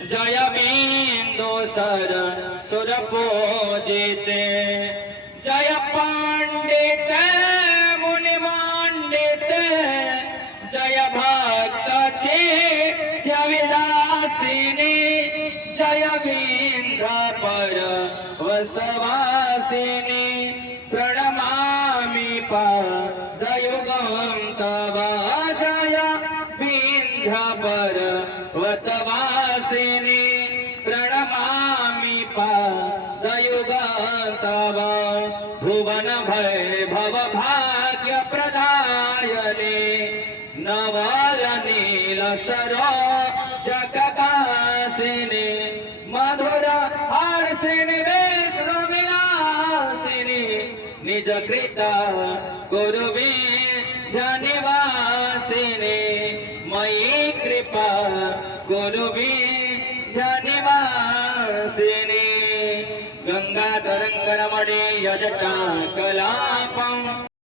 जय बिंदु सर सुर पूजिते जय पंडित मुनि मंडित जय भक्त विलासिनी जय बिंद पर वस्तवासिनी प्रणमामि पादयुगं तव जय बिंद पर वतवासिनी प्रणमामि पादयुगं तव भुवन भैभव भाग्य प्रदायने नवल नील सरो जगकासिनी मधुर हर्षिणी विष्णु विलासिनी निज कृता कुरुवे धनिवासिनी मयि कृपा कुरुवे धनिवासिनी गंगाधरं करमणि यजटा कलापम्